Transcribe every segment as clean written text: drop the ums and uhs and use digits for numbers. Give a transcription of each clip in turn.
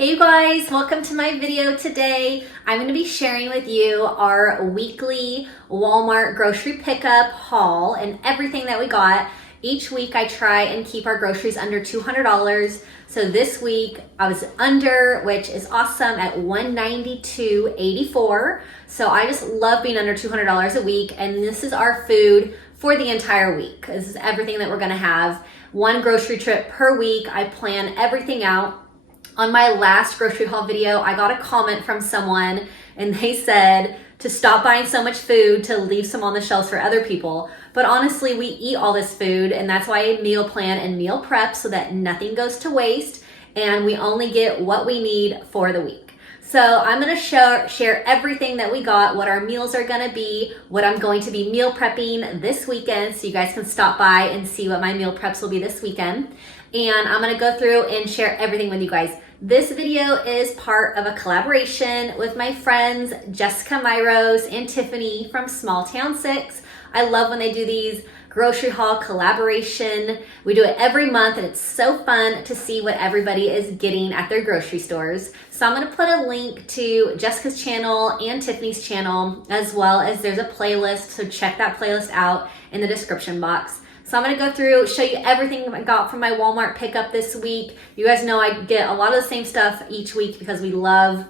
Hey you guys, welcome to my video today. I'm going to be sharing with you our weekly Walmart grocery pickup haul and everything that we got. Each week I try and keep our groceries under $200. So this week I was under, which is awesome, at $192.84. So I just love being under $200 a week, and this is our food for the entire week. This is everything that we're going to have. One grocery trip per week. I plan everything out. On my last grocery haul video, I got a comment from someone and they said to stop buying so much food, to leave some on the shelves for other people. But honestly, we eat all this food, and that's why I meal plan and meal prep so that nothing goes to waste and we only get what we need for the week. So I'm gonna share everything that we got, what our meals are gonna be, what I'm going to be meal prepping this weekend, so you guys can stop by and see what my meal preps will be this weekend. And I'm gonna go through and share everything with you guys. This video is part of a collaboration with my friends Jessica, Myrose, and Tiffany from Small Town 6. I love when they do these grocery haul collaboration. We do it every month, and it's so fun to see what everybody is getting at their grocery stores. So I'm gonna put a link to Jessica's channel and Tiffany's channel, as well as there's a playlist, so check that playlist out in the description box. So I'm gonna go through, show you everything I got from my Walmart pickup this week. You guys know I get a lot of the same stuff each week because we love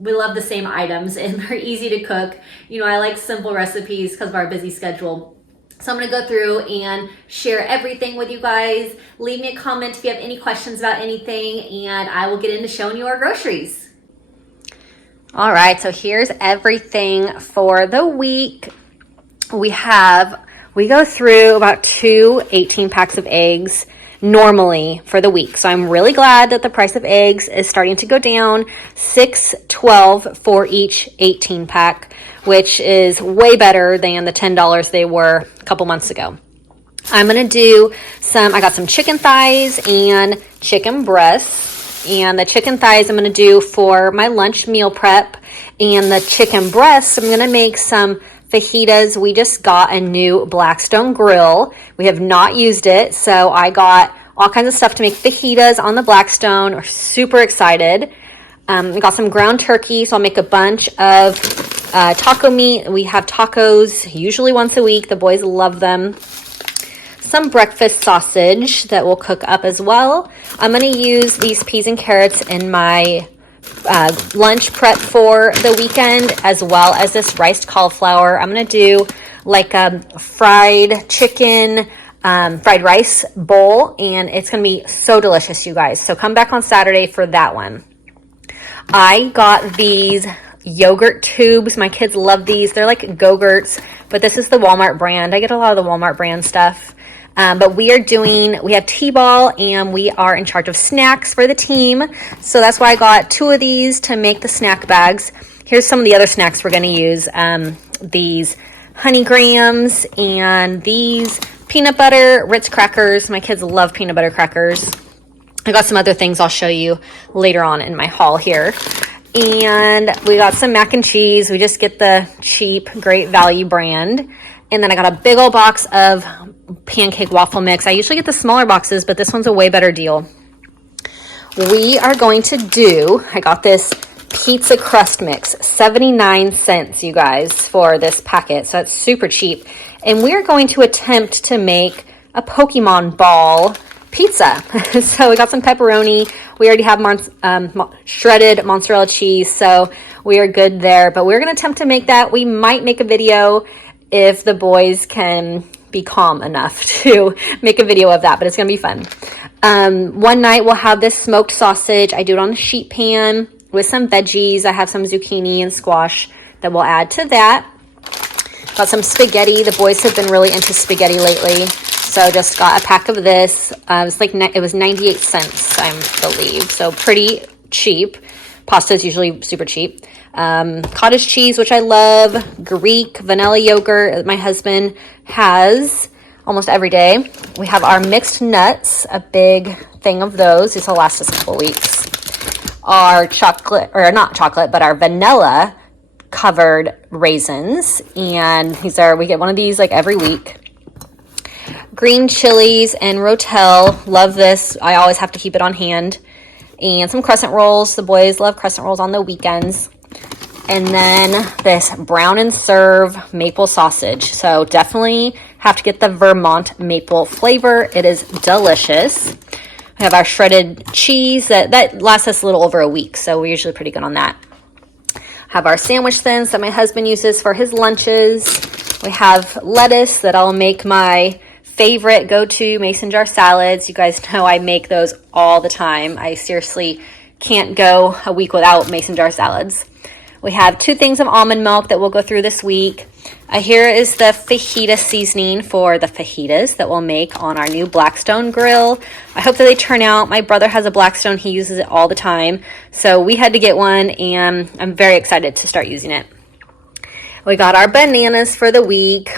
the same items and they're easy to cook. You know, I like simple recipes because of our busy schedule. So I'm gonna go through and share everything with you guys. Leave me a comment if you have any questions about anything, and I will get into showing you our groceries. All right, so here's everything for the week. We go through about 2 18 packs of eggs normally for the week. So I'm really glad that the price of eggs is starting to go down. $6.12 for each 18 pack, which is way better than the $10 they were a couple months ago. I'm gonna do I got some chicken thighs and chicken breasts. And the chicken thighs I'm gonna do for my lunch meal prep. And the chicken breasts, I'm gonna make some fajitas. We just got a new Blackstone grill. We have not used it, so I got all kinds of stuff to make fajitas on the Blackstone. We're super excited. I got some ground turkey, so I'll make a bunch of taco meat. We have tacos usually once a week. The boys love them. Some breakfast sausage that we'll cook up as well. I'm going to use these peas and carrots in my lunch prep for the weekend, as well as this riced cauliflower. I'm going to do like a fried chicken, fried rice bowl, and it's going to be so delicious, you guys. So come back on Saturday for that one. I got these yogurt tubes. My kids love these. They're like Go-Gurts, but this is the Walmart brand. I get a lot of the Walmart brand stuff. But we have T-ball, and we are in charge of snacks for the team. So that's why I got 2 of these to make the snack bags. Here's some of the other snacks we're going to use. These honey grahams and these peanut butter Ritz crackers. My kids love peanut butter crackers. I got some other things I'll show you later on in my haul here. And we got some mac and cheese. We just get the cheap, Great Value brand. And then I got a big old box of pancake waffle mix. I usually get the smaller boxes, but this one's a way better deal. We are going to I got this pizza crust mix, 79 cents, you guys, for this packet. So that's super cheap. And we're going to attempt to make a Pokemon ball pizza. So we got some pepperoni. We already have shredded mozzarella cheese, so we are good there. But we're going to attempt to make that. We might make a video if the boys can be calm enough to make a video of that, but it's gonna be fun. One night we'll have this smoked sausage. I do it on a sheet pan with some veggies. I have some zucchini and squash that we'll add to that. Got some spaghetti. The boys have been really into spaghetti lately, so just got a pack of this. It was 98 cents, I believe, so pretty cheap. Pasta is usually super cheap. Cottage cheese, which I love. Greek vanilla yogurt that my husband has almost every day. We have our mixed nuts, a big thing of those. This will last us a couple weeks. Our chocolate, or not chocolate, but our vanilla covered raisins. And we get one of these like every week. Green chilies and Rotel. Love this. I always have to keep it on hand. and some crescent rolls. The boys love crescent rolls on the weekends. And then this brown and serve maple sausage. So definitely have to get the Vermont maple flavor. It is delicious. We have our shredded cheese that lasts us a little over a week, so we're usually pretty good on that. Have our sandwich thins that my husband uses for his lunches. We have lettuce that I'll make my favorite go-to mason jar salads. You guys know I make those all the time. I seriously can't go a week without mason jar salads. We have 2 things of almond milk that we'll go through this week. Here is the fajita seasoning for the fajitas that we'll make on our new Blackstone grill. I hope that they turn out. My brother has a Blackstone. He uses it all the time. So we had to get one, and I'm very excited to start using it. We got our bananas for the week,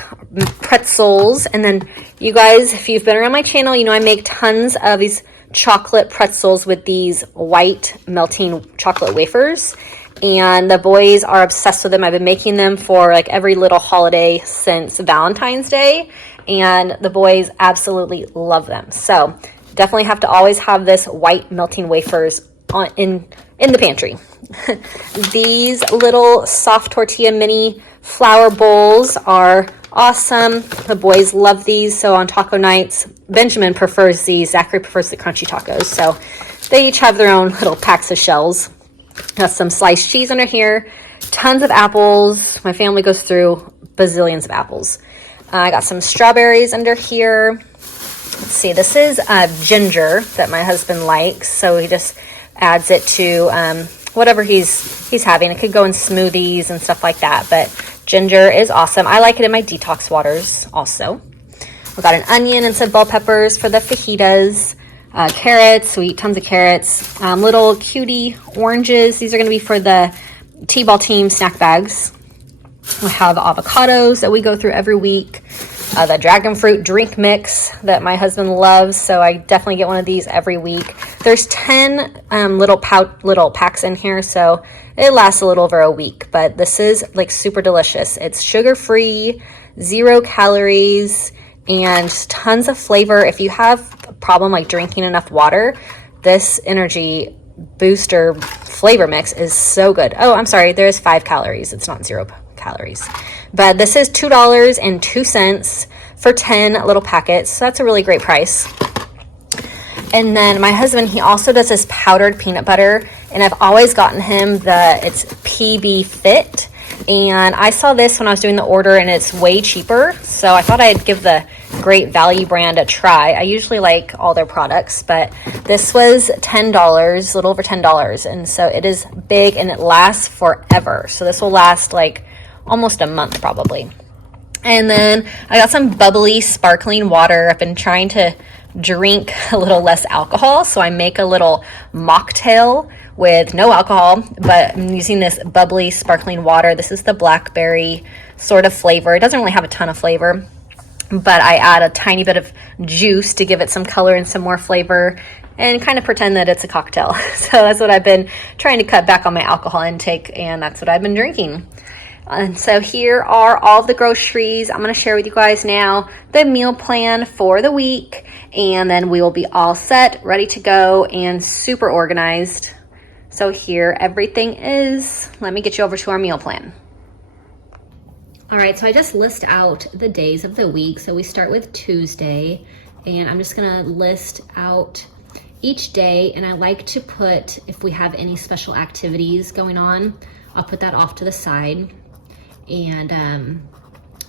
pretzels, and then you guys, if you've been around my channel, you know I make tons of these chocolate pretzels with these white melting chocolate wafers. And the boys are obsessed with them. I've been making them for like every little holiday since Valentine's Day, and the boys absolutely love them. So definitely have to always have this white melting wafers in the pantry. These little soft tortilla mini flour bowls are awesome. The boys love these. So on taco nights, Benjamin prefers these. Zachary prefers the crunchy tacos. So they each have their own little packs of shells. Got some sliced cheese under here, tons of apples. My family goes through bazillions of apples. I got some strawberries under here. Let's see, this is ginger that my husband likes, so he just adds it to whatever he's having. It could go in smoothies and stuff like that, but ginger is awesome. I like it in my detox waters also. We got an onion and some bell peppers for the fajitas. Carrots, we eat tons of carrots. Little cutie oranges. These are going to be for the T-ball team snack bags. We have avocados that we go through every week. The dragon fruit drink mix that my husband loves, so I definitely get one of these every week. There's 10 little packs in here, so it lasts a little over a week. But this is like super delicious. It's sugar-free, 0 calories, and tons of flavor. If you have a problem like drinking enough water, this energy booster flavor mix is so good. Oh, I'm sorry, there's 5 calories. It's not 0 calories. But this is $2.02 for 10 little packets. So that's a really great price. And then my husband, he also does this powdered peanut butter, and I've always gotten him it's PB Fit. And I saw this when I was doing the order, and it's way cheaper. So I thought I'd give the Great Value brand a try. I usually like all their products, but this was $10, a little over $10. And so it is big, and it lasts forever. So this will last like almost a month probably. And then I got some bubbly sparkling water. I've been trying to drink a little less alcohol, so I make a little mocktail with no alcohol, but I'm using this bubbly sparkling water. This is the blackberry sort of flavor. It doesn't really have a ton of flavor, but I add a tiny bit of juice to give it some color and some more flavor and kind of pretend that it's a cocktail. So that's what I've been trying to cut back on my alcohol intake, and that's what I've been drinking. And so here are all the groceries. I'm going to share with you guys now the meal plan for the week, and then we will be all set, ready to go, and super organized. So here everything is. Let me get you over to our meal plan. All right, so I just list out the days of the week. So we start with Tuesday, and I'm just gonna list out each day, and I like to put, if we have any special activities going on, I'll put that off to the side. And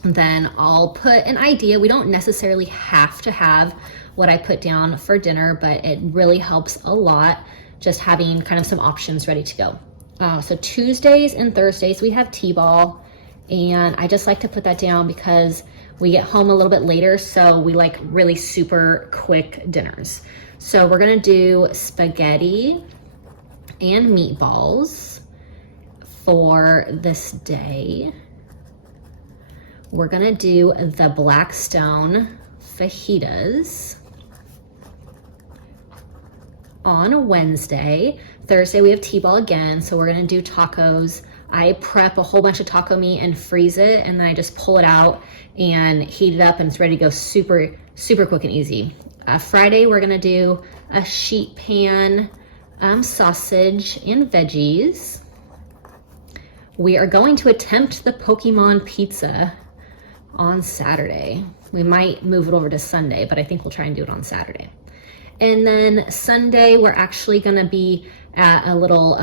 then I'll put an idea. We don't necessarily have to have what I put down for dinner, but it really helps a lot just having kind of some options ready to go. So Tuesdays and Thursdays we have T-ball, and I just like to put that down because we get home a little bit later, so we like really super quick dinners. So we're gonna do spaghetti and meatballs for this day. We're gonna do the Blackstone fajitas on a Wednesday. Thursday we have T-ball again, so we're gonna do tacos. I prep a whole bunch of taco meat and freeze it, and then I just pull it out and heat it up, and it's ready to go super, super quick and easy. Friday we're gonna do a sheet pan sausage and veggies. We are going to attempt the Pokemon pizza on Saturday. We might move it over to Sunday, but I think we'll try and do it on Saturday. And then Sunday, we're actually gonna be at a little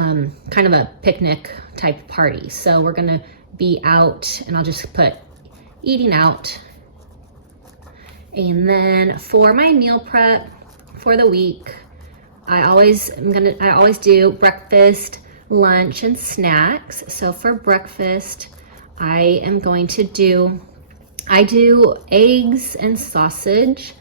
kind of a picnic type party. So we're gonna be out, and I'll just put eating out. And then for my meal prep for the week, I always do breakfast, lunch, and snacks. So for breakfast, I do eggs and sausage,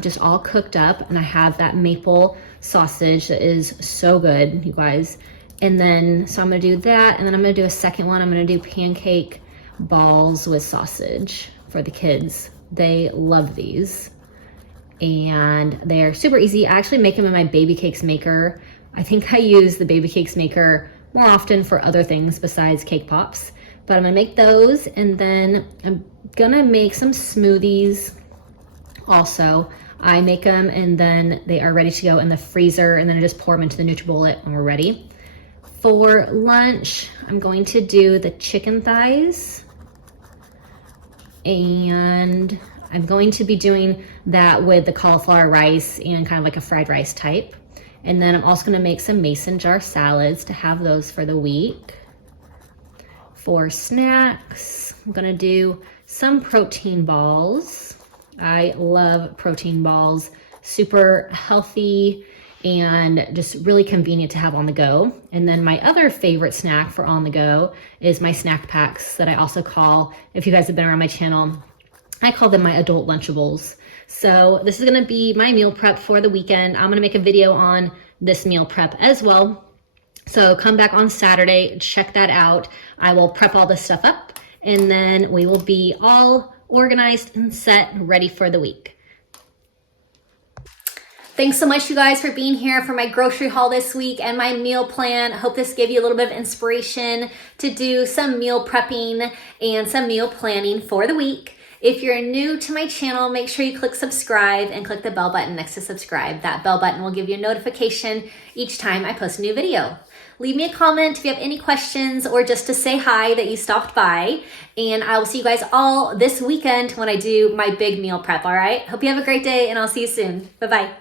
just all cooked up, and I have that maple sausage that is so good, you guys. And then, so I'm gonna do that, and then I'm gonna do a second one. I'm gonna do pancake balls with sausage for the kids. They love these, and they're super easy. I actually make them in my baby cakes maker. I think I use the baby cakes maker more often for other things besides cake pops, but I'm gonna make those, and then I'm gonna make some smoothies also. I make them, and then they are ready to go in the freezer, and then I just pour them into the NutriBullet when we're ready. For lunch, I'm going to do the chicken thighs, and I'm going to be doing that with the cauliflower rice and kind of like a fried rice type. And then I'm also gonna make some mason jar salads to have those for the week. For snacks, I'm gonna do some protein balls. I love protein balls, super healthy and just really convenient to have on the go. And then my other favorite snack for on the go is my snack packs that I also call, if you guys have been around my channel, I call them my adult Lunchables. So this is gonna be my meal prep for the weekend. I'm gonna make a video on this meal prep as well. So come back on Saturday, check that out. I will prep all this stuff up, and then we will be all organized and set, ready for the week. Thanks so much, you guys, for being here for my grocery haul this week and my meal plan. I hope this gave you a little bit of inspiration to do some meal prepping and some meal planning for the week. If you're new to my channel, make sure you click subscribe and click the bell button next to subscribe. That bell button will give you a notification each time I post a new video. Leave me a comment if you have any questions or just to say hi that you stopped by. And I will see you guys all this weekend when I do my big meal prep, all right? Hope you have a great day, and I'll see you soon. Bye-bye.